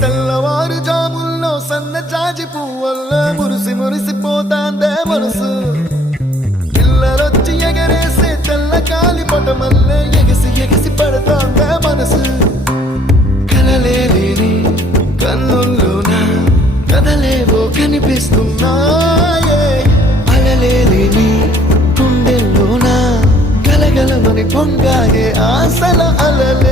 తెల్లవారు జాముల్లో సన్న జాజి పువ్వల్లో మురిసి మురిసిపోతాందే మనసు పిల్లలొచ్చి ఎగరేసే తెల్ల కాలి పటమల్లే ఎగిసి ఎగిసి పడతాందే మనసు కలలేని కన్నుల్లోన కదలేవో కనిపిస్తున్నాయే అలలేని గుండెల్లోన గలగలమని పొంగాయే ఆశల అలలే